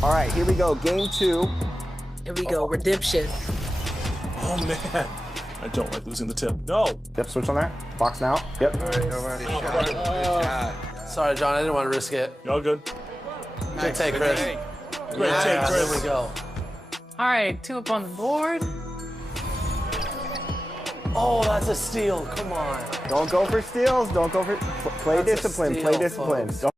All right, here we go. Game 2. Here we go. Redemption. Oh, man. I don't like losing the tip. No. Yep, switch on there. Box now. Yep. Sorry, John. I didn't want to risk it. Y'all good? Good take, Chris. Great take, Chris. There we go. All right, 2 up on the board. Oh, that's a steal. Come on. Don't go for steals. Don't go for... Play That's a discipline. steal, Play discipline. folks. Don't...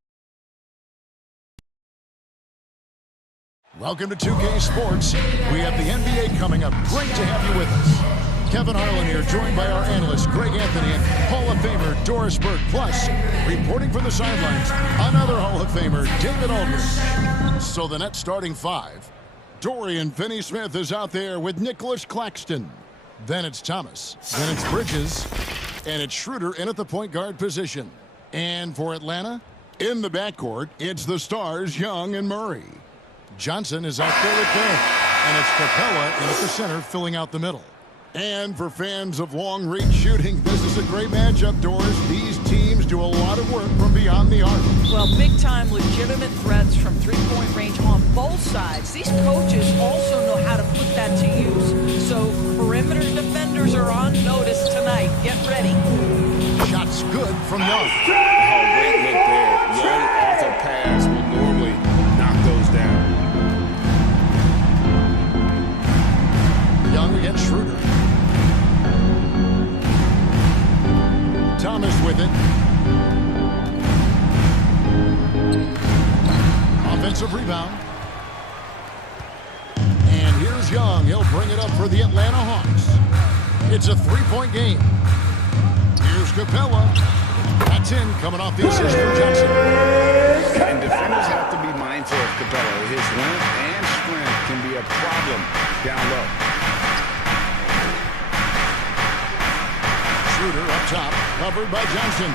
Welcome to 2K Sports. We have the NBA coming up. Great to have you with us. Kevin Harlan here, joined by our analysts Greg Anthony and Hall of Famer Doris Burke. Plus, reporting from the sidelines, another Hall of Famer, David Aldridge. So the net starting 5. Dorian Finney-Smith is out there with Nicholas Claxton. Then it's Thomas. Then it's Bridges. And it's Schroeder in at the point guard position. And for Atlanta, in the backcourt, it's the stars Young and Murray. Johnson is out there at third. And it's Capella in at the center, filling out the middle. And for fans of long-range shooting, this is a great matchup, Doris. These teams do a lot of work from beyond the arc. Well, big-time legitimate threats from three-point range on both sides. These coaches also know how to put that to use. So perimeter defenders are on notice tonight. Get ready. Shots good from Young. Oh, great look there. Young off a pass will normally knock those down. Young against Schroeder. Thomas with it. Offensive rebound. And here's Young. He'll bring it up for the Atlanta Hawks. It's a 3-point game. Here's Capella. That's in, coming off the assist from Johnson. And defenders have to be mindful of Capella. His length and strength can be a problem down low. Schroeder up top, covered by Johnson.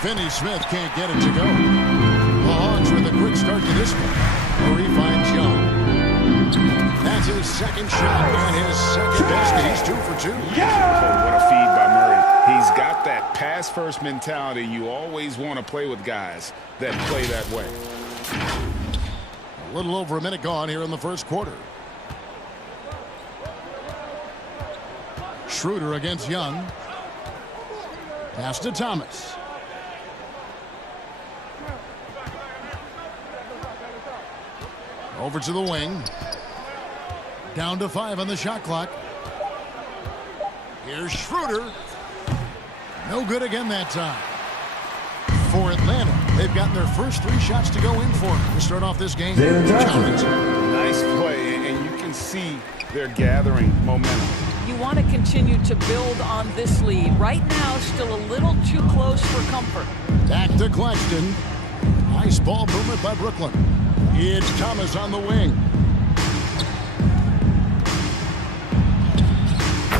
Finney-Smith can't get it to go. The Hawks with a quick start to this one. Murray finds Young. That's his second shot and his second basket. He's 2 for 2. Oh, what a feed by Murray. He's got that pass-first mentality. You always want to play with guys that play that way. A little over a minute gone here in the first quarter. Schroeder against Young. Pass to Thomas. Over to the wing. Down to 5 on the shot clock. Here's Schroeder. No good again that time. For Atlanta, they've gotten their first 3 shots to go in for to start off this game. Nice play, and you can see they're gathering momentum. You want to continue to build on this lead. Right now, still a little too close for comfort. Back to Claxton. Nice ball movement by Brooklyn. It's Thomas on the wing.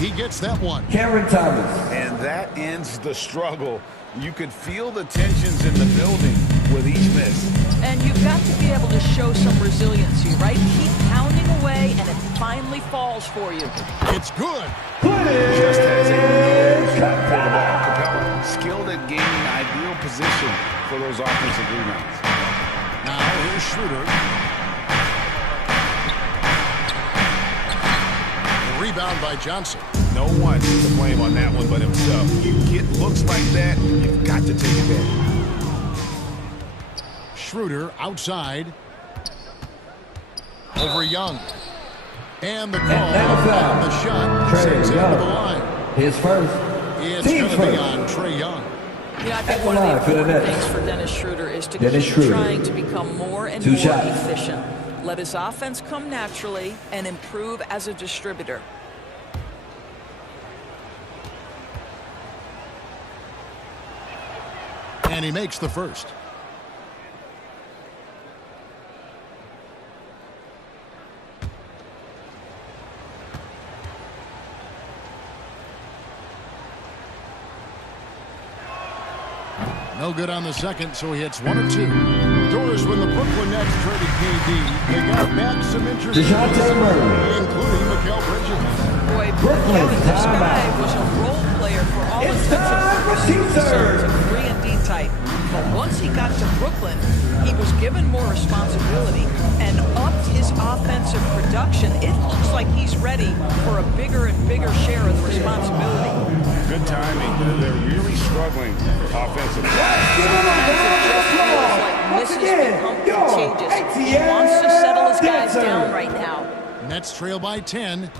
He gets that one. Cameron Thomas. And that ends the struggle. You could feel the tensions in the building with each miss. And you've got to be able to show some resiliency, right? Keep pounding away, and it finally falls for you. It's good. Just has a nose for the ball. Capella, skilled at gaining ideal position for those offensive rebounds. Now here's Schroeder. Rebound by Johnson. No one to blame on that one but himself. You get looks like that, you've got to take advantage. Schroeder outside. Over Young. And the call on the shot sends him to the line. His first. It's going to be on Trae Young. Yeah, I think one of the important things for Dennis Schroeder is to keep trying to become more and more efficient. Let his offense come naturally and improve as a distributor. And he makes the first. No good on the second, so he hits 1 or 2. Doris, when the Brooklyn Nets traded KD, they got back some interest, including Mikal Bridges. Boy, Brooklyn, this guy was a role player for all intents and purposes. So it's a 3-and-D type. But once he got to Brooklyn, he was given more responsibility and upped his offensive production, it looks like he's ready for a bigger and bigger share of the responsibility. Good timing. They're really struggling offensively. This has become contagious. He wants to settle his guys down right now. Nets trail by 10.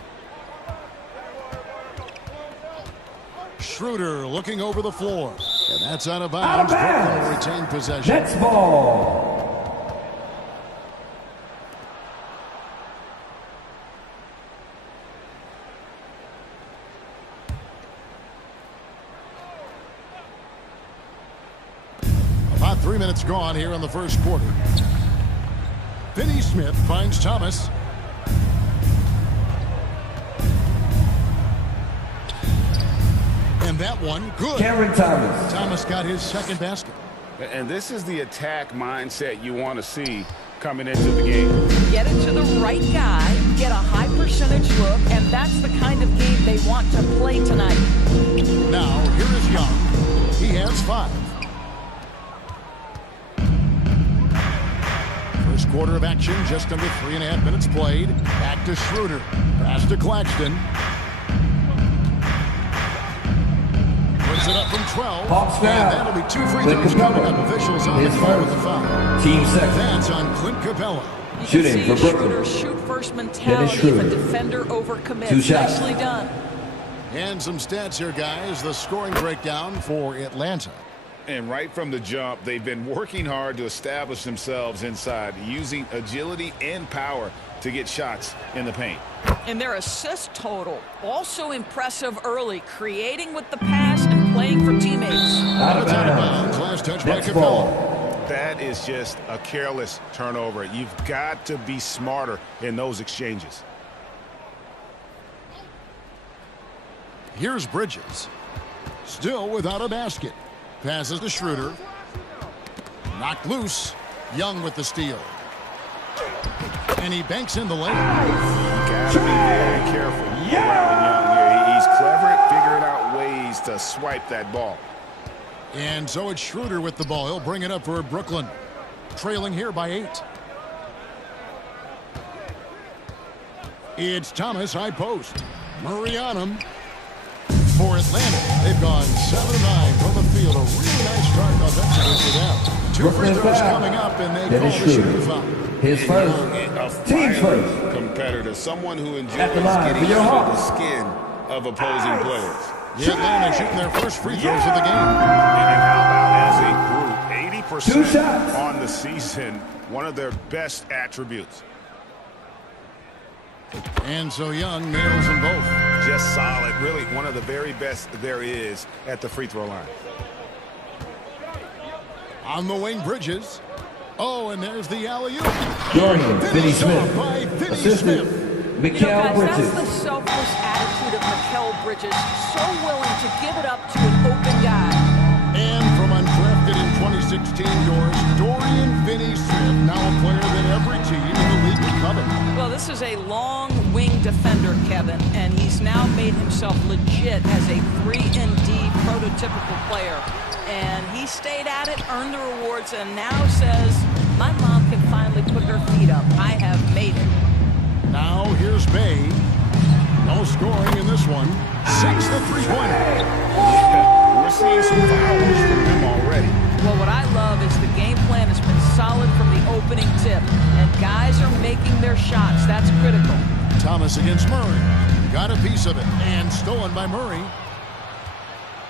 Schroeder looking over the floor. And that's out of bounds. Brooklyn will retain possession. Nets ball. About 3 minutes gone here in the first quarter. Finney Smith finds Thomas. And that one, good. Cameron Thomas. Thomas got his second basket. And this is the attack mindset you want to see coming into the game. Get it to the right guy, get a high percentage look, and that's the kind of game they want to play tonight. Now, here is Young. He has 5. First quarter of action, just under 3.5 minutes played. Back to Schroeder. Pass to Claxton. Puts it up from 12. Hawks foul. And that'll be 2 free throws coming up. Officials on the floor with the foul. Team second. That's on Clint Capella. You Shooting can see for Brooklyn. Schroeder's shoot first mentality. Schroeder. If a defender overcommits, 2 shots. nicely done. And some stats here, guys. The scoring breakdown for Atlanta. And right from the jump, they've been working hard to establish themselves inside, using agility and power to get shots in the paint. And their assist total, also impressive early, creating with the pass and playing for teammates. Out of bounds. bounds. Last touch by Nets Capella. ball. That is just a careless turnover. You've got to be smarter in those exchanges. Here's Bridges. Still without a basket. Passes to Schroeder. Knocked loose. Young with the steal. And he banks in the lane. You got to be very careful around Young here. He's clever at figuring out ways to swipe that ball. And so it's Schroeder with the ball. He'll bring it up for Brooklyn. Trailing here by 8. It's Thomas, high post. Murray on him. For Atlanta, they've gone 7-9 from the field. A really nice start offensively for them. 2 free throws coming up, and they call the shooting foul. His first. A Team's fiery first. competitor, someone who enjoys At the line getting for your under the Hawks. skin of opposing players. The Atlanta shooting their first free throws of the game. And how about as a group, 2 80% shots. on the season, one of their best attributes. And so Young nails them both. Just solid, really one of the very best there is at the free throw line. On the wing, Bridges. Oh, and there's the alley-oop. Dorian Finney Finished off by Smith. Finney Assistant. Smith. You know, guys, Bridges. that's the selfless attitude of Mikal Bridges. So willing to give it up to an open guy. And from undrafted in 2016, Dorian Finney-Smith, now a player that every team in the league would covet. Well, this is a long wing defender, Kevin, and he's now made himself legit as a 3-and-D prototypical player. And he stayed at it, earned the rewards, and now says, my mom can finally put her feet up. I have made it. Now here's Bay. No scoring in this one. 6 the three-pointer. We're seeing some fouls from him already. Well, what I love is the game plan has been solid from the opening tip, and guys are making their shots. That's critical. Thomas against Murray. Got a piece of it. And stolen by Murray.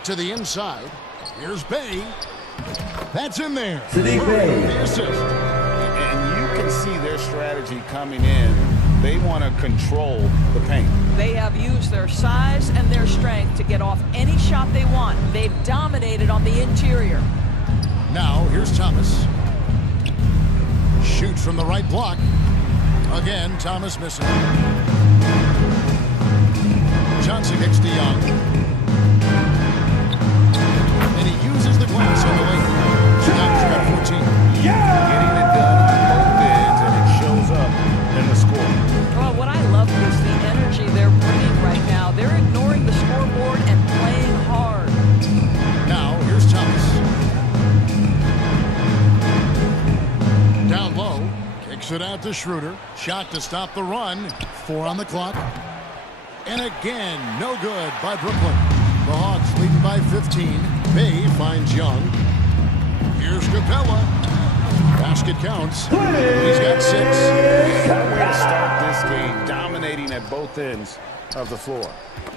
To the inside. Here's Bay. That's in there. Sadiq Murray Bey. with the assist. And you can see their strategy coming in. They want to control the paint. They have used their size and their strength to get off any shot they want. They've dominated on the interior. Now, here's Thomas. Shoots from the right block. Again, Thomas missing. Johnson kicks to Young. And he uses the glass on the lane. Young's got 14. Getting it done on both ends, and it shows up in the score. Well, what I love is the energy they're bringing right now. They're ignoring the scoreboard and playing hard. Now, here's Thomas. Kicks it out to Schroeder. Shot to stop the run. 4 on the clock. And again, no good by Brooklyn. The Hawks leading by 15. Bay finds Young. Here's Capella. Basket counts. He's got 6. What a way to start this game, dominating at both ends of the floor.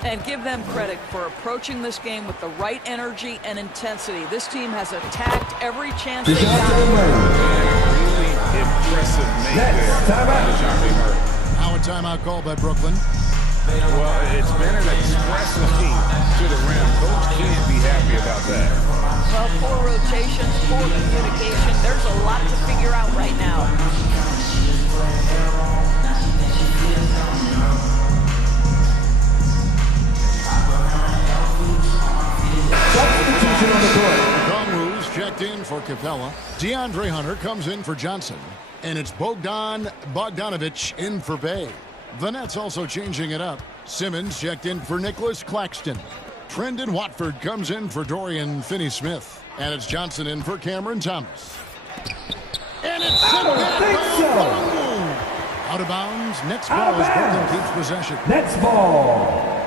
And give them credit for approaching this game with the right energy and intensity. This team has attacked every chance they got. Really impressive make there by DeJounte Murray. Now a timeout called by Brooklyn. Well, it's been an expressive team to the rim. Coach can't be happy about that. Well, poor rotations, poor communication. There's a lot to figure out right now. Substitution on the court. Kongwu's checked in for Capella. DeAndre Hunter comes in for Johnson. And it's Bogdan Bogdanovic in for Bay. The Nets also changing it up. Simmons checked in for Nicholas Claxton. Trendon Watford comes in for Dorian Finney-Smith. And it's Johnson in for Cameron Thomas. And it's sent back by Okongwu. Out of bounds. Nets ball as Brooklyn keeps possession. Nets ball.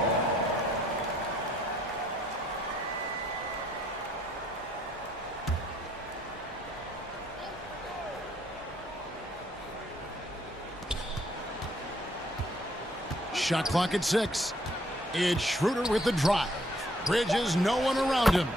Shot clock at 6. It's Schroeder with the drive. Bridges, no one around him.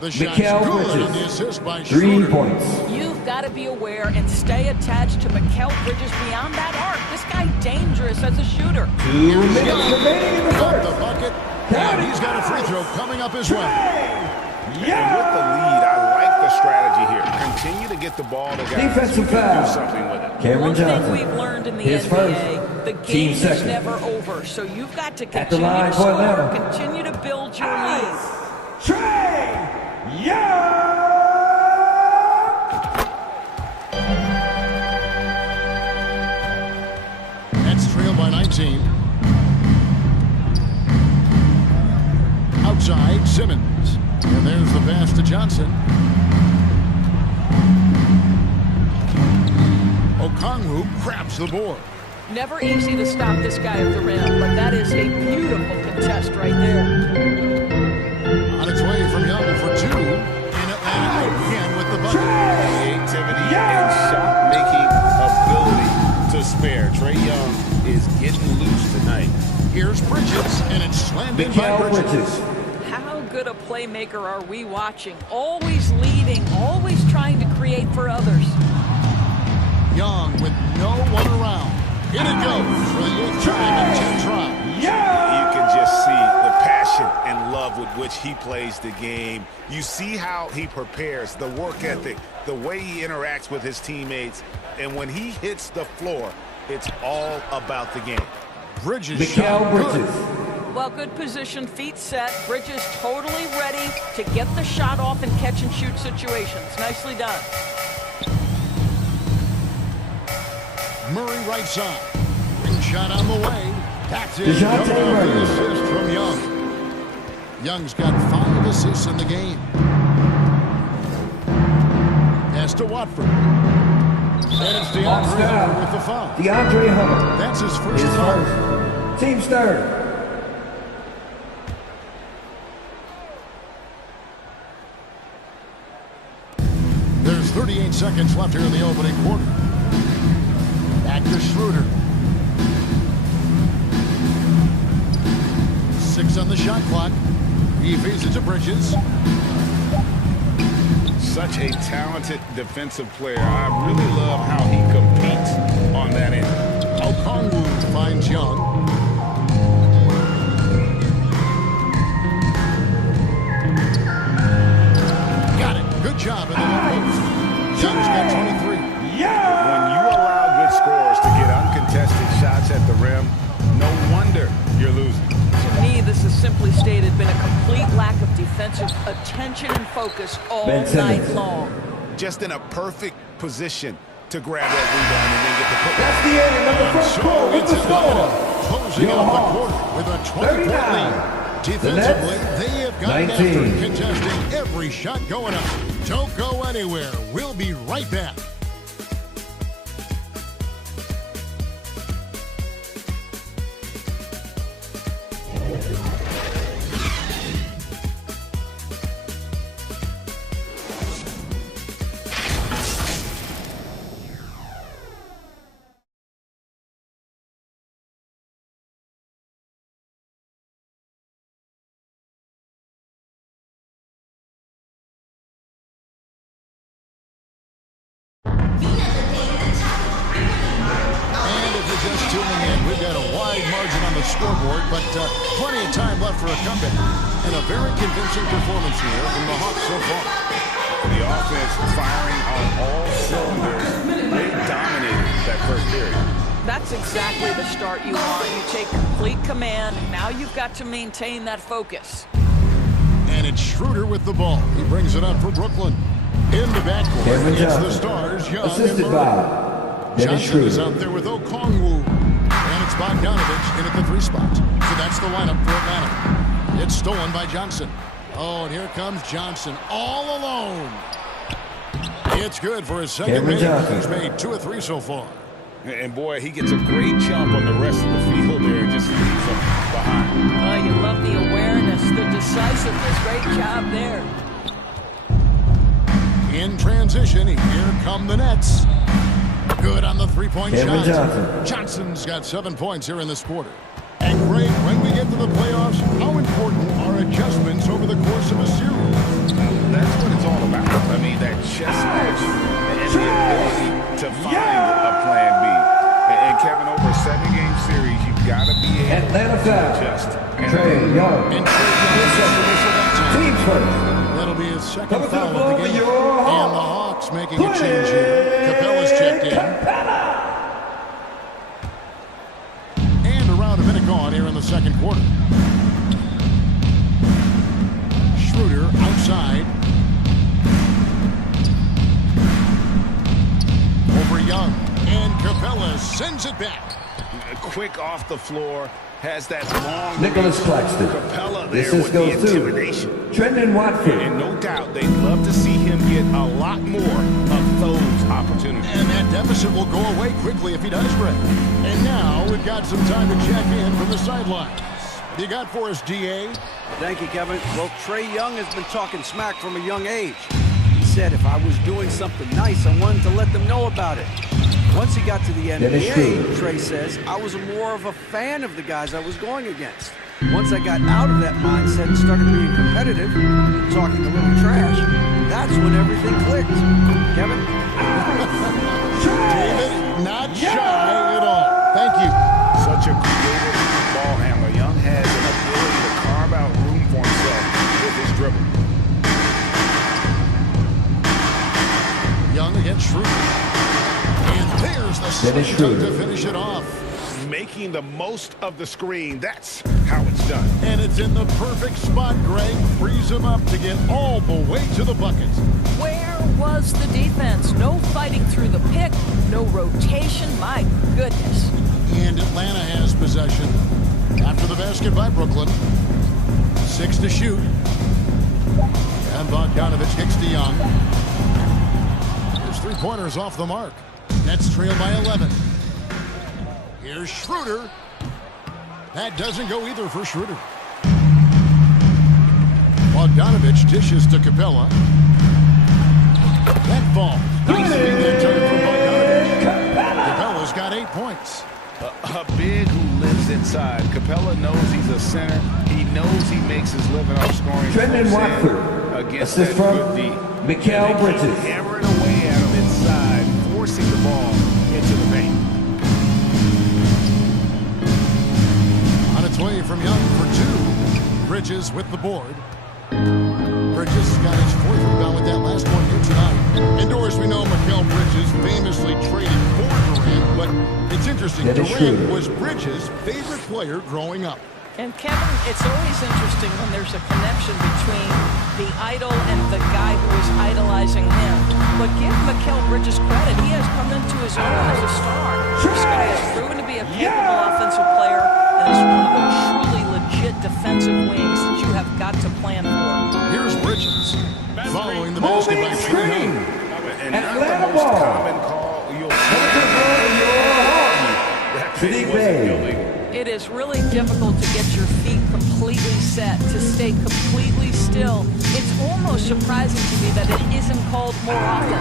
The shot's good on the assist by 3 Schroeder. points. You've got to be aware and stay attached to Mikal Bridges beyond that arc. This guy's dangerous as a shooter. 2 minutes remaining in the Got first. the bucket. And he's got a free throw coming up his way. And with the lead, I like the strategy here. Continue to get the ball to guys Defensive who can foul. do something with it. Cameron One thing Johnson. we've learned in the His NBA, the first. game Team is second. never over. So you've got to At the continue line to for score, Atlanta. continue to build your lead. Trae Young. Nets trail by 19. Outside, Simmons. And there's the pass to Johnson. Okongwu grabs the board. Never easy to stop this guy at the rim, but that is a beautiful contest right there. On its way from Young for 2. And Atlanta again with the bucket. Creativity and shot-making ability to spare. Trae Young is getting loose tonight. Here's Bridges, and it's slammed in by Mikal Bridges. Bridges. How good a playmaker are we watching? Always leading, always trying to create for others. Young with no one around. In it goes for the 8th time in 10 tries. You can just see the passion and love with which he plays the game. You see how he prepares, the work ethic, the way he interacts with his teammates. And when he hits the floor, it's all about the game. Bridges Mikal shot Bridges. good. Well, good position, feet set. Bridges totally ready to get the shot off in catch-and-shoot situations. Nicely done. Murray right side. Ring shot on the way. That's it. DeJounte Coming off the Murray. assist from Young. Young's got 5 assists in the game. Pass to Watford. And it's Hawks DeAndre down. Hunter with the foul. DeAndre Hunter. That's his first His foul. first. Team's third. There's 38 seconds left here in the opening quarter. Back to Schroeder. 6 on the shot clock. He feeds it to Bridges. Such a talented defensive player. I really love how he competes on that end. Okongwu finds Young. Got it. Good job in the low post. Young's got 23. When you allow good scorers to get uncontested shots at the rim, no wonder you're losing. To me, this has simply stated been a complete lack of defensive attention and focus all Ben night Simmons. long. Just in a perfect position to grab that rebound and then get the putback. That's the end of the first quarter with the score. Closing Your out the Hawks, quarter with a 20-point 39. lead. Defensively, they have gotten 19. after contesting every shot going up. Don't go anywhere. We'll be right back. just tuning in, we've got a wide margin on the scoreboard, but plenty of time left for a comeback. And a very convincing performance here from the Hawks so far. The offense firing on all cylinders. They dominated that first period. That's exactly the start you want. You take complete command. Now you've got to maintain that focus. And it's Schroeder with the ball. He brings it up for Brooklyn. In the backcourt, it's the Stars, Young Assisted and by Murray. Dennis Johnson is Schroeder. out there with Okongwu. And it's Bogdanovich in at the 3 spot. So that's the lineup for Atlanta. It's stolen by Johnson. Oh, and here comes Johnson all alone. It's good for his second make. He's made 2 of 3 so far. And boy, he gets a great jump on the rest of the field there and just leaves them behind. Oh, you love the awareness, the decisiveness. Great job there. In transition, here come the Nets. Good on the 3-point shot. Johnson's got 7 points here in this quarter. And Greg, when we get to the playoffs, how important are adjustments over the course of a series? That's what it's all about. I mean, that chess match and the ability to find a plan B. And Kevin, over a 7-game series, you've got to be able to adjust. Trae Young. And Team first. That'll be his second foul of the game. And the Hawks making a change here. Capella's checked in. And around a minute gone here in the second quarter. Schroeder outside. Over Young. And Capella sends it back. Quick off the floor. Has that long Nicholas Claxton. Capella there with the intimidation. Trendon Watford. And no doubt they'd love to see him get a lot more of those opportunities. And that deficit will go away quickly if he does, Greg. And now we've got some time to check in from the sidelines. What do you got for us, DA? Thank you, Kevin. Well, Trae Young has been talking smack from a young age. He said if I was doing something nice, I wanted to let them know about it. Once he got to the NBA, Trae says, I was more of a fan of the guys I was going against. Once I got out of that mindset and started being competitive and talking a little trash, that's when everything clicked. Kevin? David, not shy at all. Thank you. Such a creative ball handler. Young has an ability to carve out room for himself with his dribble. Young against Schroeder. And there's the slam dunk to finish it off. Making the most of the screen. That's how it's done. And it's in the perfect spot, Greg. Frees him up to get all the way to the bucket. Where was the defense? No fighting through the pick, no rotation. My goodness. And Atlanta has possession. After the basket by Brooklyn. 6 to shoot. And Bogdanovich kicks to Young. His 3-pointers off the mark. Nets trail by 11. Here's Schroeder. That doesn't go either for Schroeder. Bogdanovich dishes to Capella. That falls. Nice feed that time from Bogdanovich. Capella's got 8 points. A big who lives inside. Capella knows he's a center. He knows he makes his living off scoring. Trendon Watford. Against Assist that from good D. Mikal Bridges. Hammering away at him inside, forcing the ball into the paint. On its way from Young for 2. Bridges with the board. Bridges got his 4th rebound with that last one here tonight. Indoors, we know Mikal Bridges famously traded for Durant, but it's interesting. Durant was Bridges' favorite player growing up. And Kevin, it's always interesting when there's a connection between the idol and the guy who is idolizing him. But give Mikal Bridges credit. He has come into his own as a star. This guy has proven to be a capable offensive player and is one of the truly legit defensive wings that you have got to plan for. Here's Bridges following the basket by Schroeder. And not the most common call you'll see. It is really difficult to get your feet completely set, to stay completely still. It's almost surprising to me that it isn't called more often.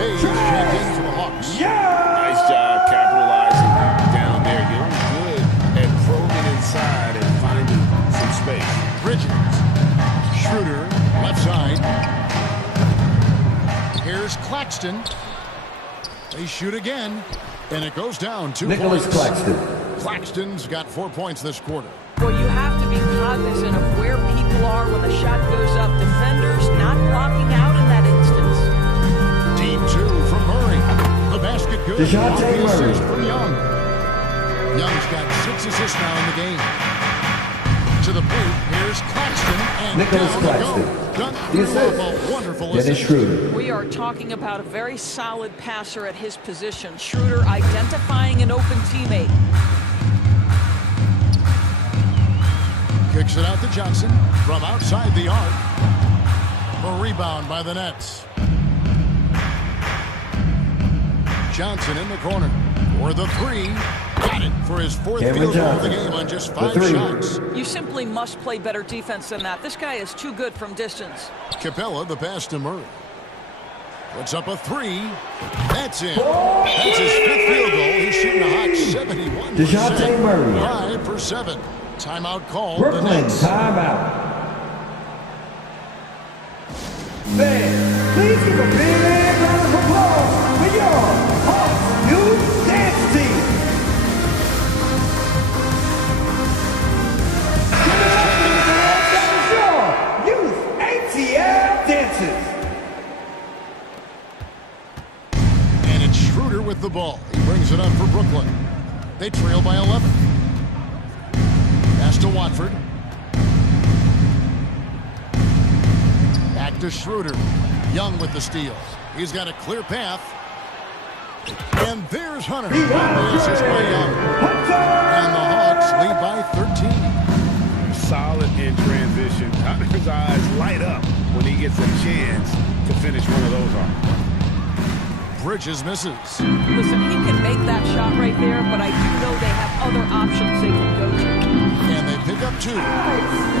Hey, he's checked into the Hawks. Nice job capitalizing down there. You're good at probing inside and finding some space. Bridges. Schroeder, left side. Here's Claxton. They shoot again, and it goes down 2 Nicholas points. Claxton. Claxton's got 4 points this quarter. Well, you have to be cognizant of where people are when the shot goes up. Defenders not blocking out in that instance. Deep 2 from Murray. The basket good. DeJounte Murray. Assist for Young. Young's got 6 assists now in the game. To the paint, here's Claxton, and Nicholas down Claxton. they go. Dunk The through assist. a wonderful Dennis assist. Schroeder. We are talking about a very solid passer at his position. Schroeder identifying an open teammate. Kicks it out to Johnson from outside the arc. A rebound by the Nets. Johnson in the corner for the 3. Got it for his 4th Cameron field goal of the Johnson. game on just The 5 3. shots. You simply must play better defense than that. This guy is too good from distance. Capella, the pass to Murray. Puts up a 3. That's in. That's his 5th field goal. He's shooting a hot 71%. DeJounte Murray. 5 for 7. Timeout called. Brooklyn, The Nets. timeout. Fans, please give a big round of applause for your Hawks Youth Dance Team. That is your Youth ATL Dancers. And it's Schroeder with the ball. He brings it up for Brooklyn. They trail by 11. Pass to Watford. Back to Schroeder. Young with the steal. He's got a clear path. And there's Hunter. The assist by Young. And the Hawks lead by 13. Solid in transition. Hunter's eyes light up when he gets a chance to finish one of those off. Bridges misses. Listen, he can make that shot right there, but I do know they have other options they can go to. And they pick up 2.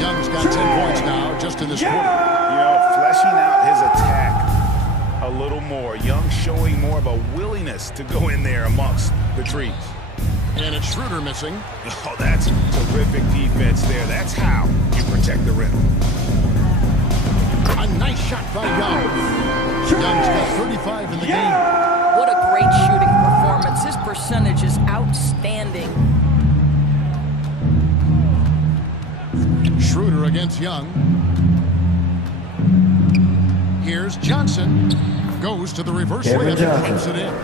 Young's got 10 points now just in this quarter. You know, fleshing out his attack a little more. Young showing more of a willingness to go in there amongst the trees. And it's Schroeder missing. Oh, that's terrific defense there. That's how you protect the rim. A nice shot by Young. Young's got 35 in the game. What a great shooting performance. His percentage is outstanding. Schroeder against Young. Here's Johnson. Goes to the reverse Cameron layup and Johnson. puts it in.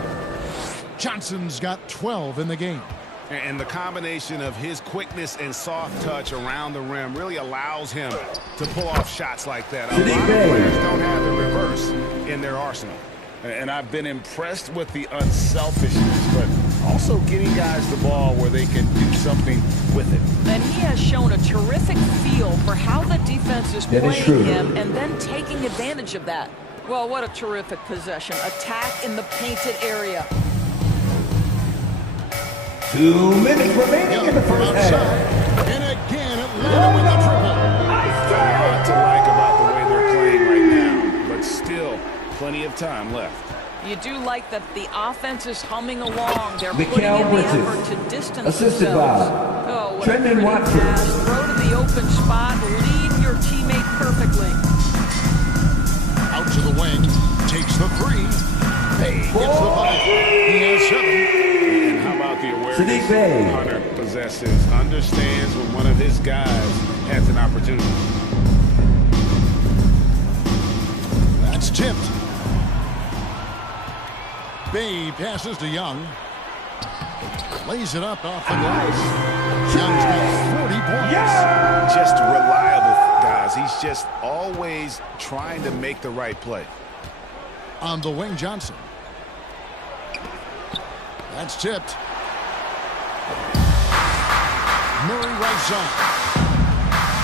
Johnson's got 12 in the game. And the combination of his quickness and soft touch around the rim really allows him to pull off shots like that. A lot of players don't have the reverse in their arsenal. And I've been impressed with the unselfishness, but also getting guys the ball where they can do something with it. And he has shown a terrific feel for how the defense is Dennis playing Schroeder. him and then taking advantage of that. Well, what a terrific possession. Attack in the painted area. 2 minutes remaining Young in the from first outside. half. And again, Atlanta with a triple. A lot to like about the way they're playing right now, but still plenty of time left. You do like that the offense is humming along. They're Mikal putting in the Bridges. effort to distance Assisted themselves. by Oh, what Trendon a pretty Watford. pass. Throw to the open spot. Lead your teammate perfectly. Out to the wing. Takes the 3. Hey, gets the 5. He has 7. And how about the awareness Sadiq Bey. Hunter possesses, understands when one of his guys has an opportunity. That's tipped. Bay passes to Young. Lays it up off the glass. Young's got 40 points. Just reliable, guys. He's just always trying to make the right play. On the wing, Johnson. That's tipped. Murray right side.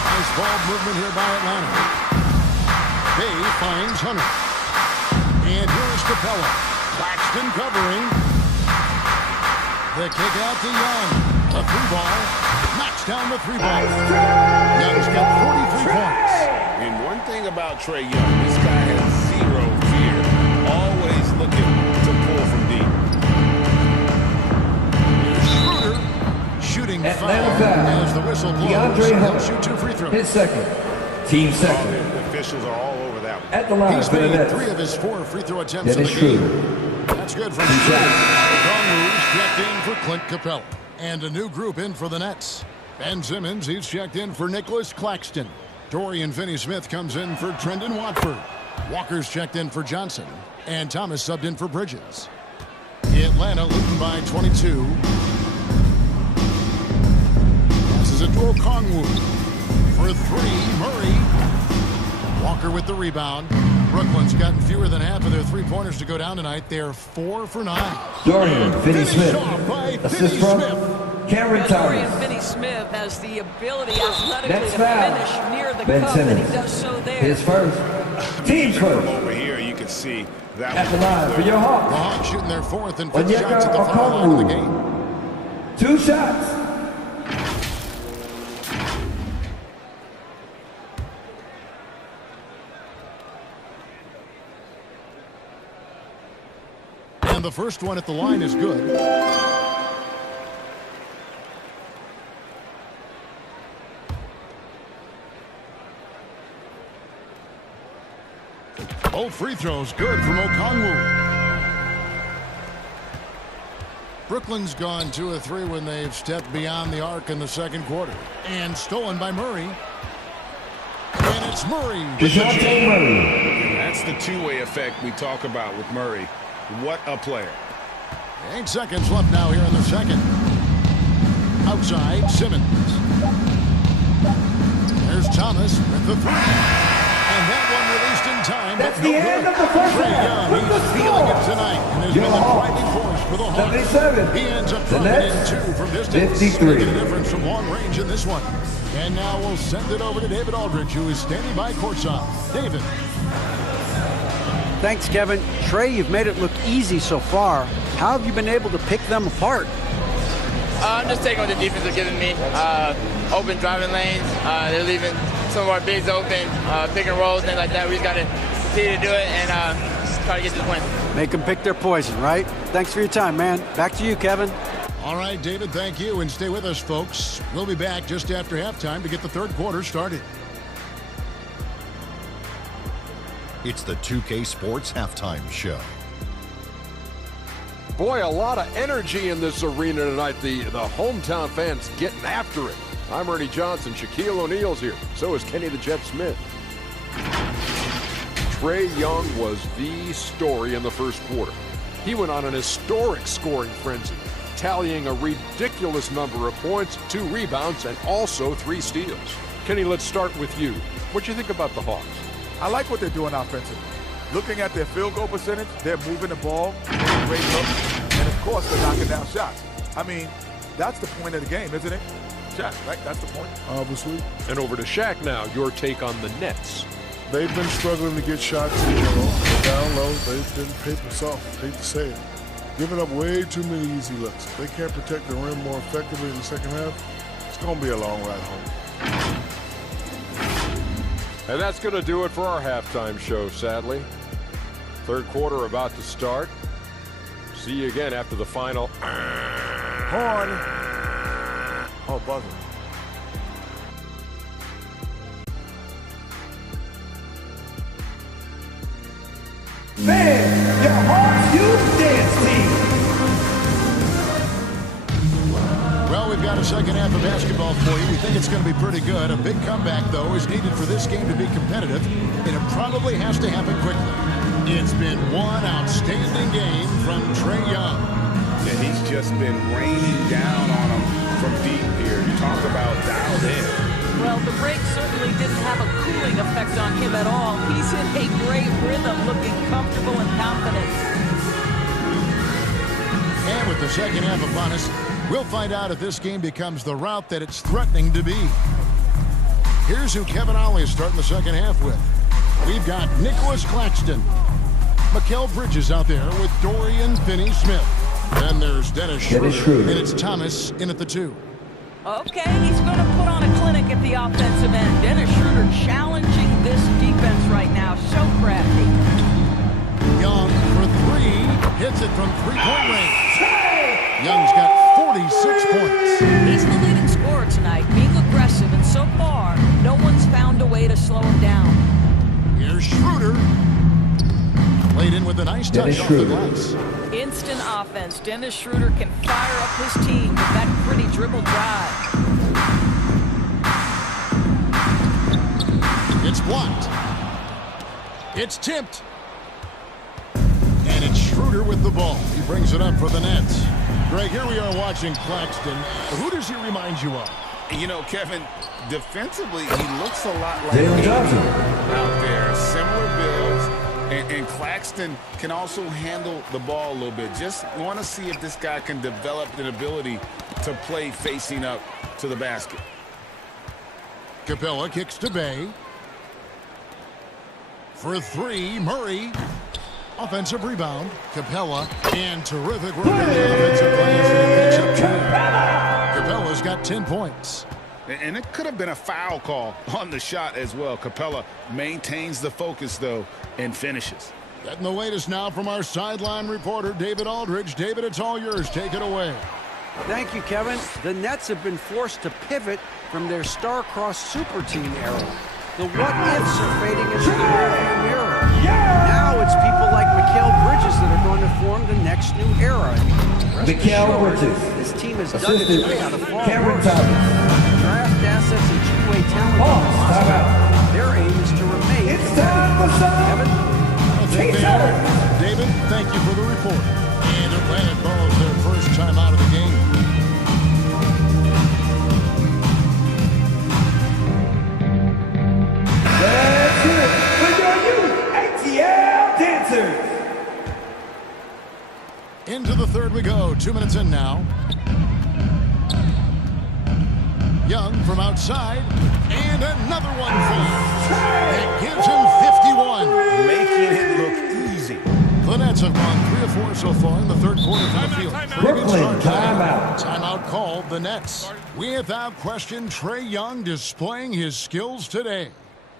Nice ball movement here by Atlanta. Bay finds Hunter. And here's Capella. Claxton covering. The kick out to Young. A 3-ball. Knocks down the 3-ball. Young's got 43 points. And one thing about Trae Young, this guy has zero fear. Always looking to pull from deep. Schroeder shooting Atlanta foul foul. as the whistle blows. DeAndre He'll Hunter. shoot 2 free throws. His second. Team Oh, second. the officials are all over that one. At the line He's for the made Nets. 3 of his 4 free throw attempts Dennis in the game. Schroeder. That's good from Okongwu's checked in for Clint Capella. And a new group in for the Nets. Ben Simmons, he's checked in for Nicholas Claxton. Dorian Finney-Smith comes in for Trendon Watford. Walker's checked in for Johnson. And Thomas subbed in for Bridges. Atlanta leading by 22. Passes it to Okongwu. For three, Murray. Walker with the rebound. Brooklyn's gotten fewer than half of their three-pointers to go down tonight. They're 4 for 9. Dorian Finney-Smith. Assist from Cameron Dorian Thomas. Finney-Smith has the ability athletically That's to foul. finish near the Ben cup, and he Simmons. does so there. His first. Team's first. Over here, you can see that At the line for your The Hawks. Hawks shooting their 4th and 5th Onyeka shots at the foul line of the game. Okongwu. 2 shots. And the first one at the line is good. Both free throws good from Okongwu. Brooklyn's gone 2 of 3 when they've stepped beyond the arc in the second quarter. And stolen by Murray. And it's Murray. DeJounte Murray. That's the two-way effect we talk about with Murray. What a player. 8 seconds left now here in the second. Outside, Simmons. There's Thomas with the 3. And that one released in time. That's but no the end good. of the first Trae half. Young, With the he's feeling score. it tonight. And has Your been the Hawks. driving force for the Hawks. 77. He ends up The dropping in Nets. 2 from distance. 53. Making a difference from long range in this one. And now we'll send it over to David Aldridge, who is standing by courtside. David. Thanks, Kevin. Trae, you've made it look easy so far. How have you been able to pick them apart? I'm just taking what the defense is giving me. Open driving lanes. They're leaving some of our bigs open, pick and rolls, things like that. We just got to continue to do it and try to get to the win. Make them pick their poison, right? Thanks for your time, man. Back to you, Kevin. All right, David, thank you. And stay with us, folks. We'll be back just after halftime to get the third quarter started. It's the 2K Sports Halftime Show. Boy, a lot of energy in this arena tonight. The hometown fans getting after it. I'm Ernie Johnson. Shaquille O'Neal's here. So is Kenny the Jet Smith. Trae Young was the story in the first quarter. He went on an historic scoring frenzy, tallying a ridiculous number of points, 2 rebounds, and also 3 steals. Kenny, let's start with you. What do you think about the Hawks? I like what they're doing offensively. Looking at their field goal percentage, they're moving the ball, getting great looks, and of course they're knocking down shots. I mean, that's the point of the game, isn't it? Shaq, right? That's the point. Obviously. And over to Shaq now, your take on the Nets. They've been struggling to get shots in general. Down low, they've been paper soft, hate to say it. Giving up way too many easy looks. If they can't protect the rim more effectively in the second half, it's going to be a long ride home. And that's going to do it for our halftime show, sadly. Third quarter about to start. See you again after the final. Horn. Oh, buzzer. Man, your Hawks Youth Dance Team. Well, we've got a second half of basketball for you. We think it's going to be pretty good. A big comeback, though, is needed for this game to be competitive, and it probably has to happen quickly. It's been one outstanding game from Trae Young. Yeah, he's just been raining down on him from deep here. Talk about dialed in. Well, the break certainly didn't have a cooling effect on him at all. He's in a great rhythm, looking comfortable and confident. And with the second half upon us, we'll find out if this game becomes the route that it's threatening to be. Here's who Kevin Ollie is starting the second half with. We've got Nicholas Claxton. Mikal Bridges out there with Dorian Finney-Smith. Then there's Dennis Schroeder. And it's Thomas in at the 2. Okay, he's going to put on a clinic at the offensive end. Dennis Schroeder challenging this defense right now. So crafty. Young for 3. Hits it from 3-point range. Young's got 46 points. He's the leading scorer tonight, being aggressive, and so far, no one's found a way to slow him down. Here's Schroeder. Played in with a nice touch off the glass. Instant offense. Dennis Schroeder can fire up his team with that pretty dribble drive. It's blocked. It's tipped. And it's Schroeder with the ball. He brings it up for the Nets. Greg, here we are watching Claxton. Who does he remind you of? You know, Kevin, defensively, he looks a lot like out there. Similar builds. And Claxton can also handle the ball a little bit. Just want to see if this guy can develop an ability to play facing up to the basket. Capella kicks to Bay. For three, Murray. Offensive rebound. Capella. And terrific work on the offensive glass. And he picks up 2. Capella's got 10 points. And it could have been a foul call on the shot as well. Capella maintains the focus, though, and finishes. Getting the latest now from our sideline reporter, David Aldridge. David, it's all yours. Take it away. Thank you, Kevin. The Nets have been forced to pivot from their star-crossed super team era. The what-ifs are fading into the rearview mirror. Now it's people like Mikal Bridges that are going to form the next new era. Mikal Bridges. This team has dug its way out of far Cameron worse. Thomas. Draft assets and two-way talent on the roster. Their aim is to remain competitive. Kevin? David, thank you for the report. And Atlantic balls their first time out of the game. That's it for your youth ATL Dancers. Into the third we go. 2 minutes in now. Young from outside, and another one falls. That gives him 51. Making it look easy. The Nets have gone 3 of 4 so far in the third quarter from the field. Brooklyn, timeout. Timeout called the Nets. Without question, Trae Young displaying his skills today.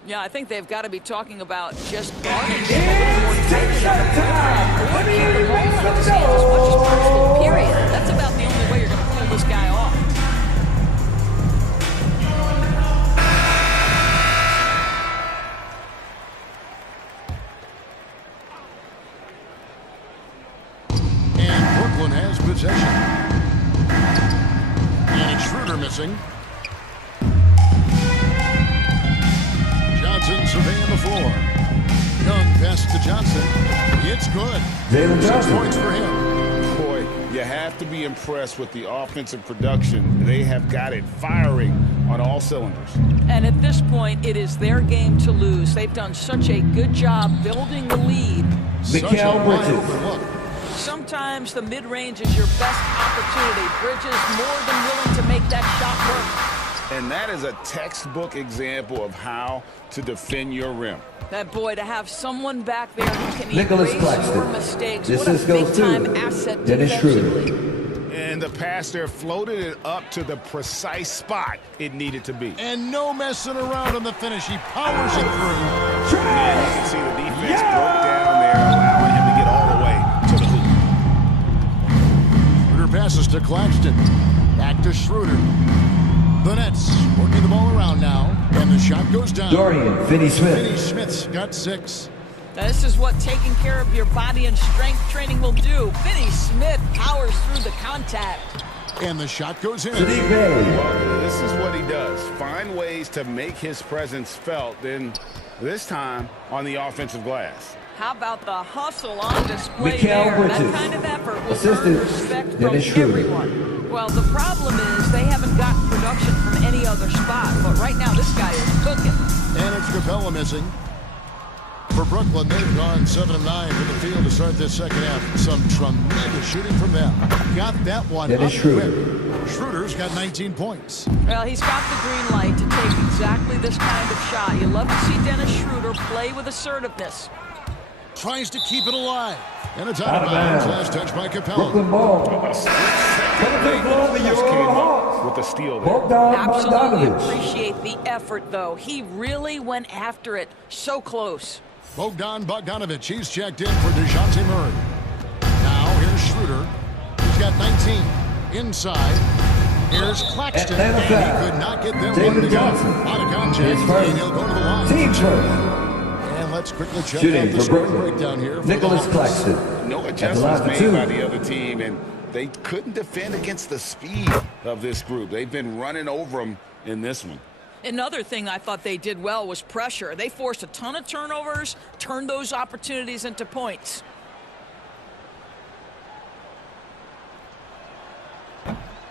Yeah, I think they've got to be talking about just guarding him a little more tightly on the perimeter. Or keep the ball out of his hands as much as possible, period. That's about the only way you're going to pull this guy off. Has possession. And it's Schroeder missing. Johnson surveying the floor. Young pass to Johnson. It's good. 6 points for him. Boy, you have to be impressed with the offensive production. They have got it firing on all cylinders. And at this point, it is their game to lose. They've done such a good job building the lead. Mikal Bridges. Sometimes the mid-range is your best opportunity. Bridges more than willing to make that shot work. And that is a textbook example of how to defend your rim. That boy, to have someone back there who can Nicholas erase Claxton. your mistakes. This What a is goes big-time to asset Dennis defensively. Schroeder. And the pass there floated it up to the precise spot it needed to be. And no messing around on the finish. He powers it through. And you can see the defense broke down there, allowing him to get all the way to the hoop. Schroeder passes to Claxton. Back to Schroeder. The Nets working the ball around now. And the shot goes down. Dorian Finney-Smith. Finney-Smith's got 6. Now, this is what taking care of your body and strength training will do. Finney-Smith powers through the contact. And the shot goes in. Sadiq Bey. Well, this is what he does. Find ways to make his presence felt. Then this time on the offensive glass. How about the hustle on display Mikal there? Bridges. That kind of effort will Assistant, earn respect from Dennis Schroeder. everyone. Well, the problem is they haven't gotten production from any other spot. But right now, this guy is cooking. And it's Capella missing. For Brooklyn, they've gone 7 of 9 from the field to start this second half. Some tremendous shooting from them. Got that one Dennis up Schroeder. quick. Schroeder's got 19 points. Well, he's got the green light to take exactly this kind of shot. You love to see Dennis Schroeder play with assertiveness. Tries to keep it alive. And it's out Out of of bounds. bounds. Last touch by Capella. Brooklyn ball. Just came up with a steal there. Bogdan Absolutely Bogdanovic. appreciate the effort, though. He really went after it so close. Bogdan Bogdanovic. He's checked in for DeJounte Murray. Now here's Schroeder. He's got 19. Inside. Here's Claxton. Atlanta And foul. he could not get them David one to go. Johnson. Out of contact. His first. And he'll go to the line. Team first. And let Let's quickly check Shooting out the for scoring Brooklyn, breakdown here. for Nicholas the Claxton. No At the line adjustments for made two. by the other team, and they couldn't defend against the speed of this group. They've been running over them in this one. Another thing I thought they did well was pressure. They forced a ton of turnovers, turned those opportunities into points.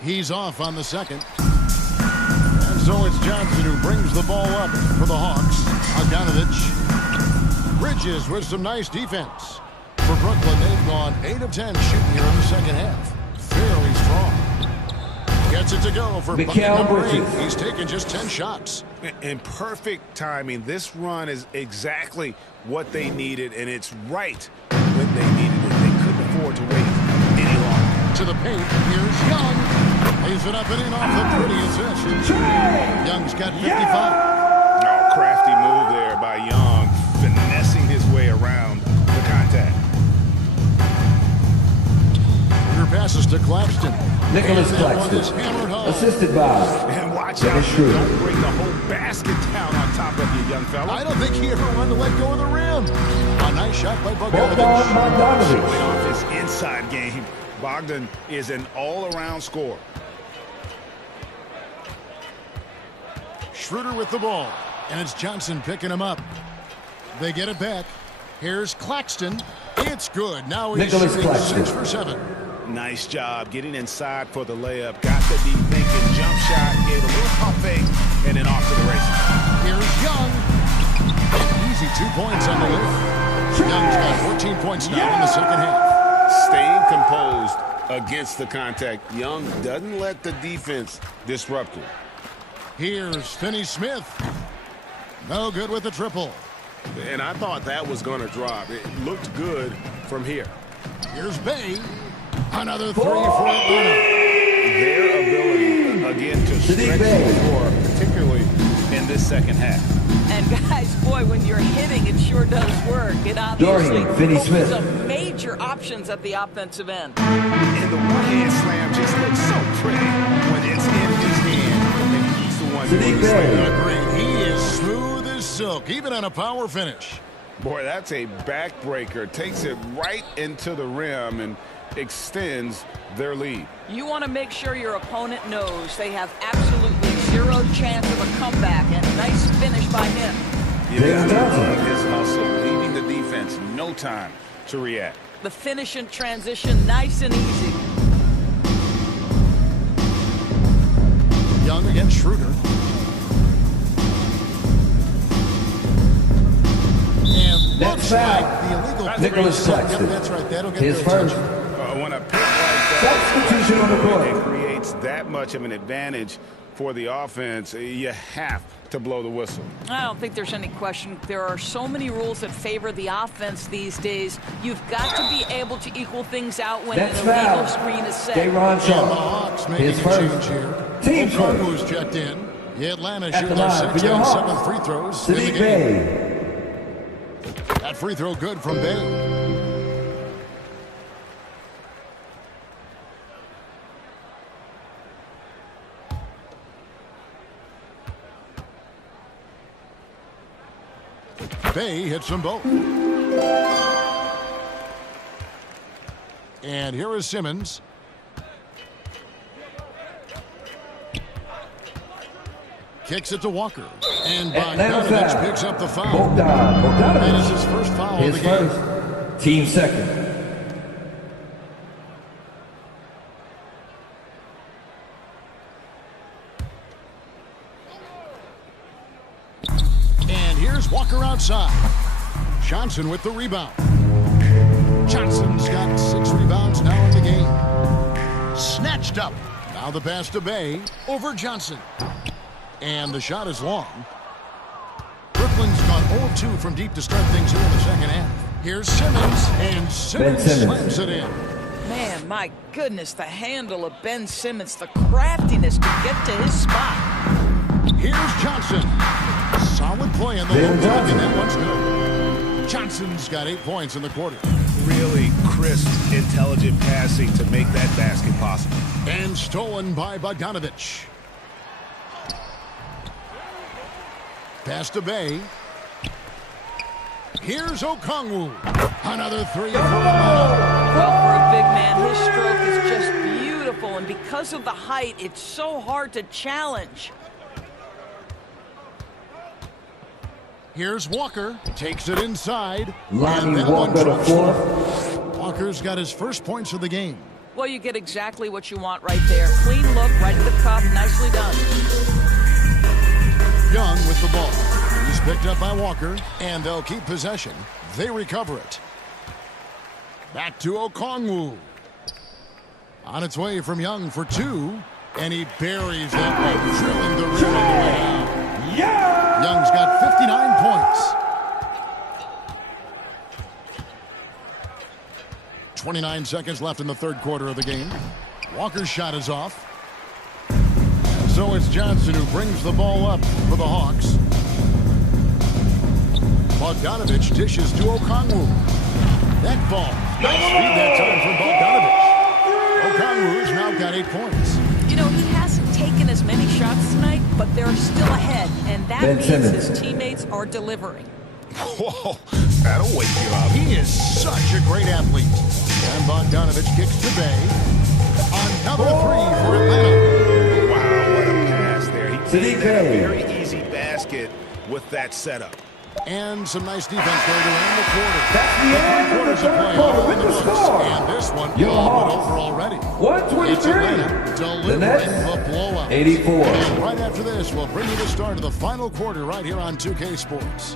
He's off on the second. And so it's Johnson who brings the ball up for the Hawks. Bogdanovich. Bridges with some nice defense. For Brooklyn, they've gone 8 of 10 shooting here in the second half. Fairly strong. Gets it to go for bucket number 8. He's taken just 10 shots. In perfect timing. This run is exactly what they needed, and it's right when they needed it. They couldn't afford to wait any longer. To the paint, here's Young. Lays it up and in off the pretty assist. Young's got 55. Oh, crafty move there by Young, finessing his way around the contact. Your passes to Claxton. Nicholas Claxton, assisted by And watch Dennis out, Schroeder. don't bring the whole basket down on top of you, young fella. I don't think he ever wanted to let go of the rim. A nice shot by Bogdan Bogdanovich. Showing off his inside game. Bogdan is an all-around scorer. Schroeder with the ball. And it's Johnson picking him up. They get it back. Here's Claxton. It's good. Now he's Nicholas shooting Claxton. 6 for 7. Nice job getting inside for the layup. Got the deep thinking jump shot, gave a little pump fake, and then off to the races. Here's Young. Easy 2 points on the lift. Young's got 14 points now in the second half. Staying composed against the contact. Young doesn't let the defense disrupt him. Here's Finney-Smith. No good with the triple. And I thought that was going to drop. It looked good from here. Here's Bay. Another 3 for Atlanta. Their ability, again, to stretch the floor, particularly in this second half. And guys, boy, when you're hitting, it sure does work. It obviously Dorian Finney-Smith. opens up major options at the offensive end. And the one-hand slam just looks so pretty when it's in his hand. And he's the one doing the slam. Agreed. He is smooth as silk, even on a power finish. Boy, that's a backbreaker. Takes it right into the rim and extends their lead. You want to make sure your opponent knows they have absolutely zero chance of a comeback, and nice finish by him. You gotta love his hustle, leaving the defense no time to react. The finish in transition, nice and easy. Young against Schroeder. And That's looks like foul. the illegal Nicholas three. Claxton. Yep, that's right. That'll get His their first. attention. When a pick like that Substitution on the court. it creates that much of an advantage for the offense, you have to blow the whistle. I don't think there's any question. There are so many rules that favor the offense these days. You've got to be able to equal things out when That's an illegal foul. screen is set. J-Ron And the Shaw. Hawks making His a first. change here. Team Okonkwo's first. checked in. Atlanta At shooting the their line for 6 your and Hawks. 7 free throws in the Sadiq game. Bey. That free throw good from Bay. Bay hits them both. And here is Simmons. Kicks it to Walker. And Atlanta Bogdanovich foul. picks up the foul. Bogdanovich. That is his first foul of His the game. first. Team second. And here's Walker outside. Johnson with the rebound. Johnson's got 6 rebounds now in the game. Snatched up. Now the pass to Bay over Johnson. And the shot is long. Brooklyn's gone 0-2 from deep to start things here in the second half. Here's Simmons, and Simmons slams it in. Man, my goodness, the handle of Ben Simmons, the craftiness to get to his spot. Here's Johnson. Solid play in the low block, and that one's good. Johnson's got 8 points in the quarter. Really crisp, intelligent passing to make that basket possible. And stolen by Bogdanovich. Pass to Bay. Here's Okongwu. Another three for Well, for a big man, his stroke is just beautiful, and because of the height, it's so hard to challenge. Here's Walker. Takes it inside. Lonnie Walker to fourth. Walker's got his first points of the game. Well, you get exactly what you want right there. Clean look, right to the cup, nicely done. Young with the ball. He's picked up by Walker, and they'll keep possession. They recover it. Back to Okongwu. On its way from Young for two, and he buries that one, drilling the rim on the way out. Yeah! Young's got 59 points. 29 seconds left in the third quarter of the game. Walker's shot is off. So it's Johnson who brings the ball up for the Hawks. Bogdanovich dishes to Okongwu. That ball. Nice feed that time from Bogdanovich. Okongwu's now got 8 points. You know, he hasn't taken as many shots tonight, but they're still ahead, and that means his teammates are delivering. Whoa, that'll wake you up. He is such a great athlete. And Bogdanovich kicks to Bay. Another three for Atlanta. Wow, what a pass there. He made that a very easy basket with that setup. And some nice defense there to end the quarter. That's the end of the third quarter with the score. And this one Your all Hawks, over already. 123. Delivering The Nets, the blowout. 84. And right after this, we'll bring you the start of the final quarter right here on 2K Sports.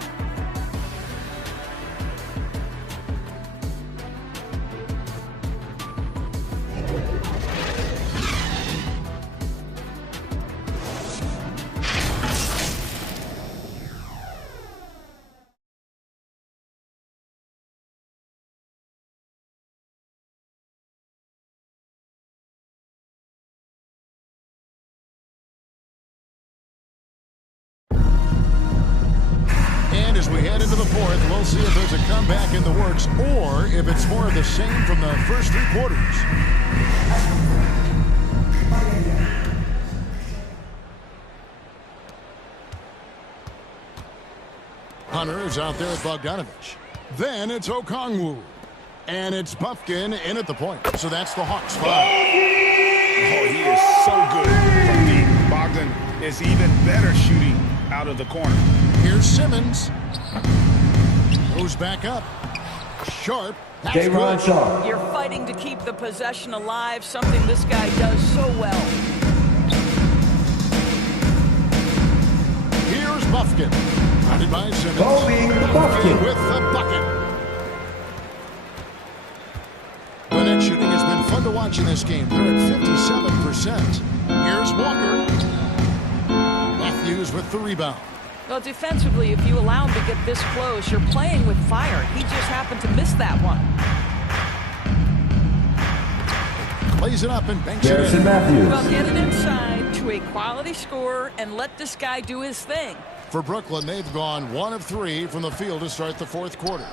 As we head into the fourth, we'll see if there's a comeback in the works or if it's more of the same from the first three quarters. Hunter is out there with Bogdanovich. Then it's Okongwu. And it's Buffkin in at the point. So that's the Hawks 5. Oh, he is so good from deep. Bogdan is even better shooting out of the corner. Here's Simmons. Goes back up. Sharp. J-Ron Sharp. You're fighting to keep the possession alive, something this guy does so well. Here's Buffkin. Guarded by Simmons. Buffkin with the bucket. The net shooting has been fun to watch in this game. They're at 57%. Here's Walker. Matthews with the rebound. Well, defensively, if you allow him to get this close, you're playing with fire. He just happened to miss that one. Plays it up and banks it Garrison in. Matthews. Well, get it inside to a quality scorer and let this guy do his thing. For Brooklyn, they've gone 1 of 3 from the field to start the fourth quarter.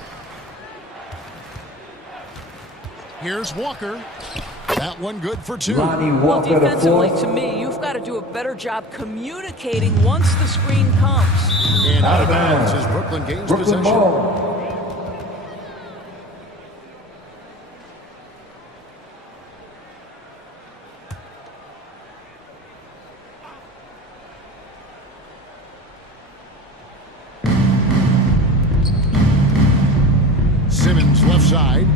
Here's Walker. That one good for 2. Lonnie Well, Walker to defensively, fourth. to me, you've got to do a better job communicating once the screen comes. And out of bounds as Brooklyn gains Brooklyn possession. ball. Simmons left side.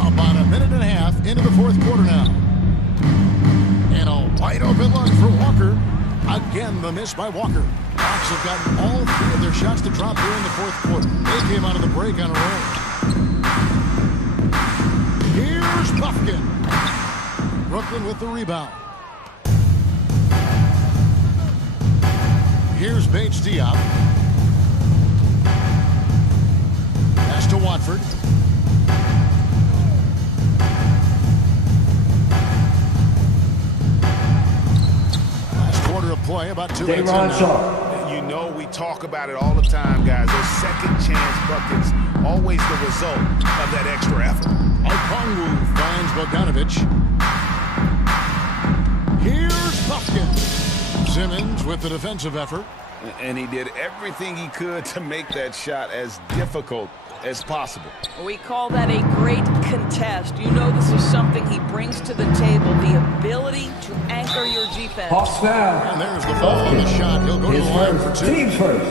About a minute and a half into the fourth quarter now. And a wide open look for Walker. Again, the miss by Walker. Hawks have gotten all 3 of their shots to drop here in the fourth quarter. They came out of the break on a roll. Here's Buffkin. Brooklyn with the rebound. Here's Bates Diop. Pass to Watford. Quarter of play, about 2 minutes in now. You know we talk about it all the time, guys. Those second chance buckets, always the result of that extra effort. Okongwu finds Bogdanovich. Here's Buffkin. Simmons with the defensive effort. And he did everything he could to make that shot as difficult as possible. We call that a great contest. You know this is something he brings to the table, the ability to anchor your defense. Hawks foul. And there's the ball on the shot. He'll go to the line for 2. Teams first.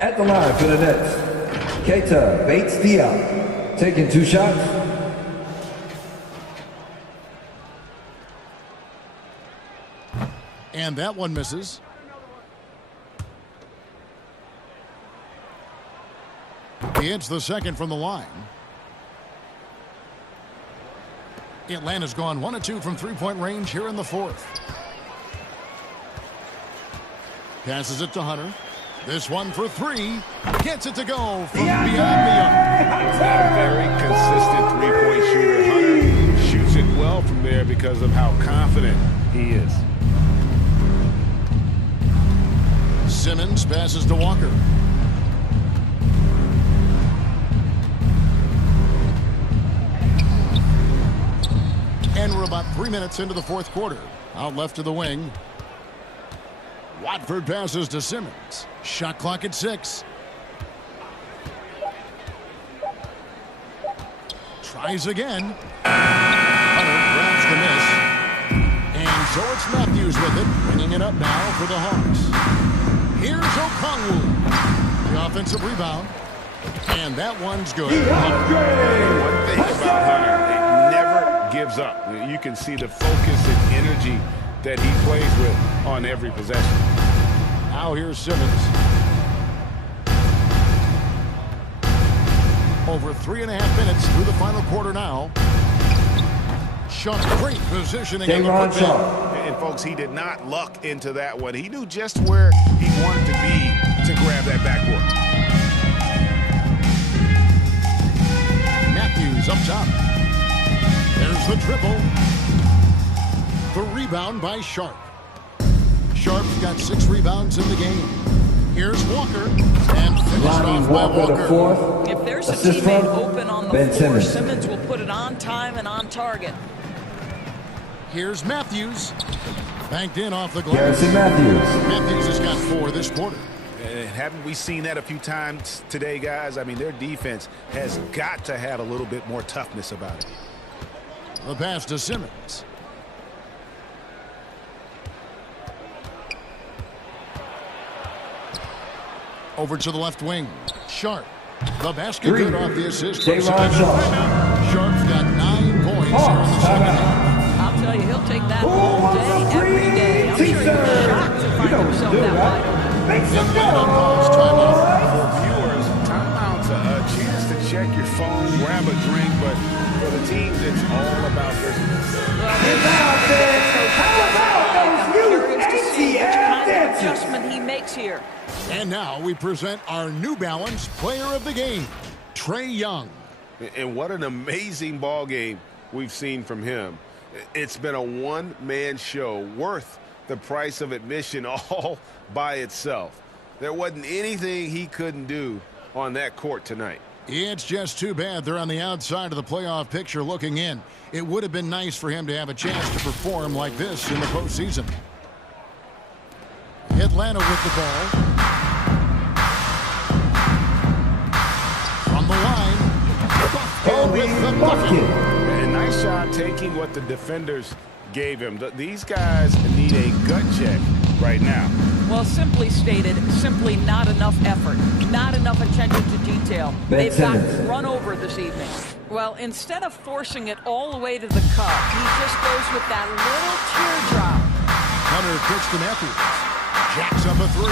At the line for the Nets, Keita Bates-Diop, taking 2 shots. And that one misses. He hits the second from the line. Atlanta's gone 1 of 2 from 3-point range here in the 4th. Passes it to Hunter. This one for 3. Gets it to go from beyond the arc. A very consistent 3-point shooter. Hunter shoots it well from there because of how confident he is. Simmons passes to Walker. And we're about 3 minutes into the 4th quarter. Out left to the wing. Watford passes to Simmons. Shot clock at 6. Tries again. Hunter grabs the miss. And so it's Matthews with it, bringing it up now for the Hawks. Here's Okongwu. The offensive rebound. And that one's good. One thing about Hunter, it never gives up. You can see the focus and energy that he plays with on every possession. Now here's Simmons. Over 3.5 minutes through the final quarter now. Sharp, great positioning. And folks, he did not luck into that one. He knew just where he wanted to be to grab that backboard. Matthews up top. There's the triple. The rebound by Sharp. Sharp's got 6 rebounds in the game. Here's Walker. And finished off by Walker. If there's a teammate open on the floor, Simmons will put it on time and on target. Here's Matthews. Banked in off the glass. Garrison Matthews. Matthews has got 4 this quarter. Haven't we seen that a few times today, guys? I mean, their defense has got to have a little bit more toughness about it. The pass to Simmons. Over to the left wing. Sharp. The basket good off the assist. Sharp's got 9 points here in the second half. I'll tell you, he'll take that all day, every day. I'm sure he'll be shocked to find himself that wide. For viewers, timeout's a chance to check your phone, grab a drink, but for the teams, it's all about business. I'm curious to see which kind of adjustment he makes here. And now we present our New Balance Player of the Game, Trae Young. And what an amazing ball game we've seen from him. It's been a one-man show worth the price of admission all by itself. There wasn't anything he couldn't do on that court tonight. It's just too bad they're on the outside of the playoff picture looking in. It would have been nice for him to have a chance to perform like this in the postseason. Atlanta with the ball. From the line. With the bucket. And nice job taking what the defenders gave him. These guys need a gut check right now. Well, simply stated, simply not enough effort, not enough attention to detail. They've gotten run over this evening. Well, instead of forcing it all the way to the cup, he just goes with that little teardrop. Hunter kicks to Matthews. Jacks up a 3.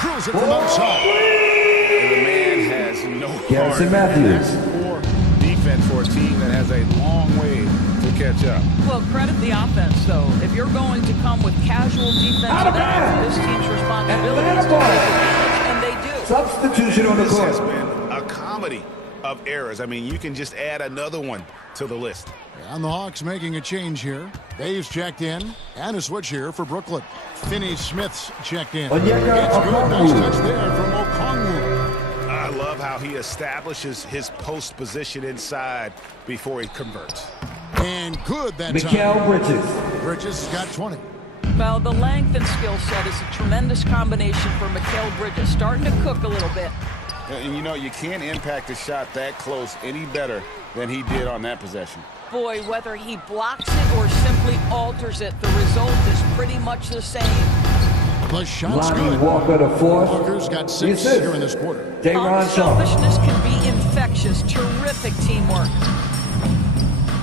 Drills it from outside. And the man has no Garrison heart. Matthews. That's poor defense for a team that has a long way to catch up. Well, credit the offense, though. If you're going to come with casual defense, that's this team's responsibility to take advantage, and they do. Substitution on the This court. has been a comedy of errors. I mean, you can just add another one to the list. And the Hawks making a change here. Dave's checked in. And a switch here for Brooklyn. Finney Smith's checked in. It's good. Nice touch there from Okongwu. I love how he establishes his post position inside before he converts. And good that Mikal time. Bridges. Bridges has got 20. Well, the length and skill set is a tremendous combination for Mikal Bridges. Starting to cook a little bit. And you know, you can't impact a shot that close any better than he did on that possession. Boy, whether he blocks it or simply alters it, the result is pretty much the same. The shot's Lonnie good. Walker the fourth. Walker's got 6 Assist. here in this quarter. Day'Ron Sharpe. Unselfishness can be infectious. Terrific teamwork.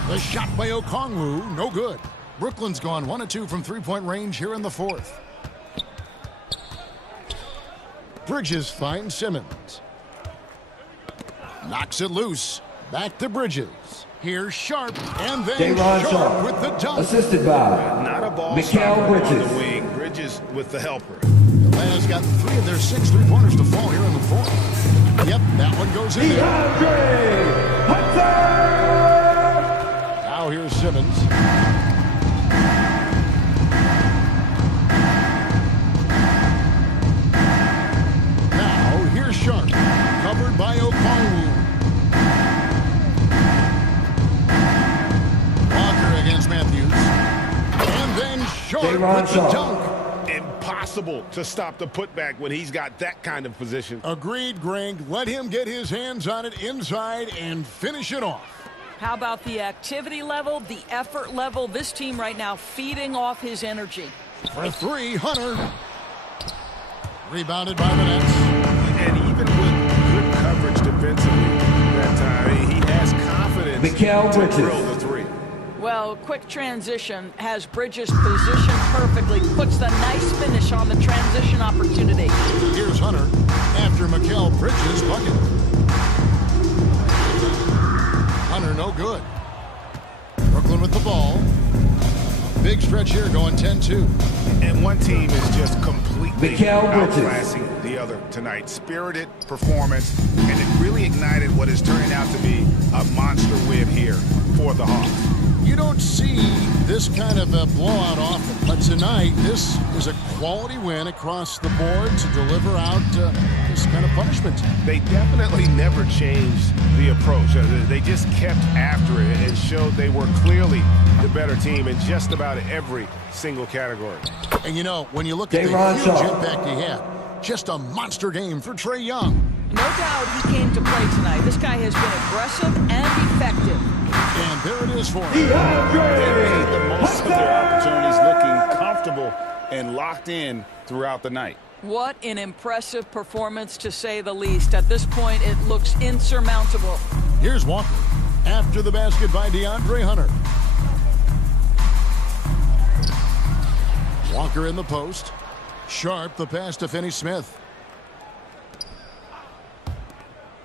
The shot by Okongwu, no good. Brooklyn's gone 1 of 2 from three-point range here in the fourth. Bridges finds Simmons. Knocks it loose. Back to Bridges. Here's Sharpe, and then Day'Ron Sharpe Sharpe with the dunk. assisted by Not a ball Mikal stopper on Bridges. the wing. Bridges with the helper. Atlanta's got 3 of their 6 three-pointers to fall here in the fourth. Yep, that one goes in there. DeAndre Hunter! Now here's Simmons. Now here's Sharpe, covered by Okongwu. Walker against Matthews. And then Sharpe Day'Ron with the Sharpe. dunk. Impossible to stop the putback when he's got that kind of position. Agreed, Greg. Let him get his hands on it inside and finish it off. How about the activity level, the effort level? This team right now feeding off his energy. For 3, Hunter. Rebounded by the Nets. And even with good coverage defensively that time, he has confidence Mikal to Bridges. drill the 3. Well, quick transition has Bridges positioned perfectly, puts the nice finish on the transition opportunity. Here's Hunter after Mikal Bridges' bucket. Hunter no good. Brooklyn with the ball. Big stretch here going 10-2. And one team is just completely Mikal Bridges. outclassing the other tonight. Spirited performance, and it really ignited what is turning out to be a monster win here for the Hawks. You don't see this kind of a blowout often, but tonight this is a quality win across the board to deliver out this kind of punishment. They definitely never changed the approach. They just kept after it and showed they were clearly the better team in just about every single category. And you know, when you look at Day'Ron the huge Sharpe. impact he had, just a monster game for Trae Young. No doubt he came to play tonight. This guy has been aggressive and effective. And there it is for him. They made the most of their opportunities, looking comfortable and locked in throughout the night. What an impressive performance, to say the least. At this point, it looks insurmountable. Here's Walker after the basket by DeAndre Hunter. Walker in the post. Sharpe the pass to Finney-Smith.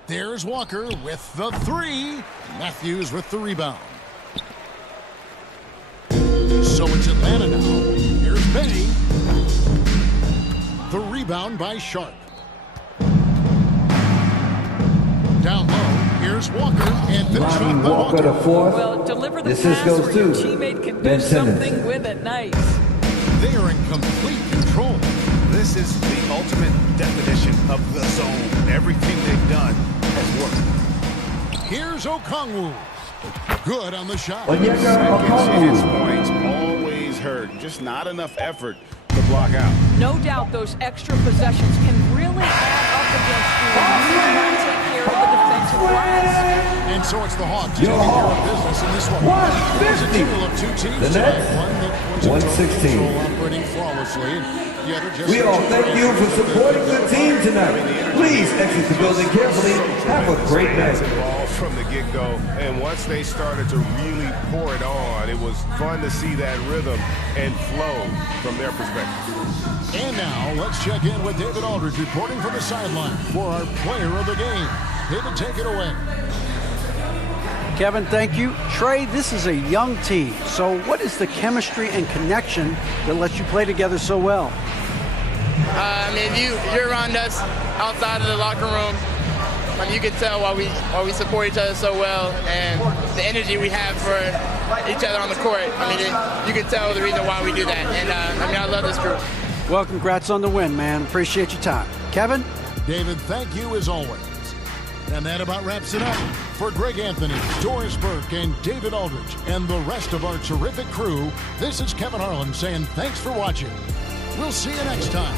There's Walker with the 3. Matthews with the rebound. So it's Atlanta now. Here's Benny. The rebound by Sharpe. Down low, here's Walker, and finished Lonnie off by Walker Walker. the fourth. Well, deliver the Assist pass goes where your to teammate can do Ben Simmons. something with it. Nice. They are in complete control. This is the ultimate definition of the zone. Everything they've done has worked. Here's Okongwu. Good on the shot. Onyeka Second chance Okongwu. points always hurt. Just not enough effort to block out. No doubt those extra possessions can really add up against you when you cannot take care of the defensive glass. And so it's the Hawks Your taking care of Hawks. business in this one. 150. It was a duel of 2 teams The tonight. Nets, One that was in 116. total control, operating flawlessly. And the other just We all thank you for supporting the team tonight. Please exit the building carefully. Have a great night. Ball from the get-go, and once they started to really pour it on, it was fun to see that rhythm and flow from their perspective. And now let's check in with David Aldridge reporting from the sideline for our player of the game. David, take it away. Kevin, thank you. Trae, this is a young team. So what is the chemistry and connection that lets you play together so well? I mean, you're around us outside of the locker room. I mean, you can tell why we support each other so well, and the energy we have for each other on the court. I mean, you can tell the reason why we do that. And I mean, I love this group. Well, congrats on the win, man. Appreciate your time. Kevin? David, thank you as always. And that about wraps it up. For Greg Anthony, Doris Burke, and David Aldridge, and the rest of our terrific crew, this is Kevin Harlan saying thanks for watching. We'll see you next time.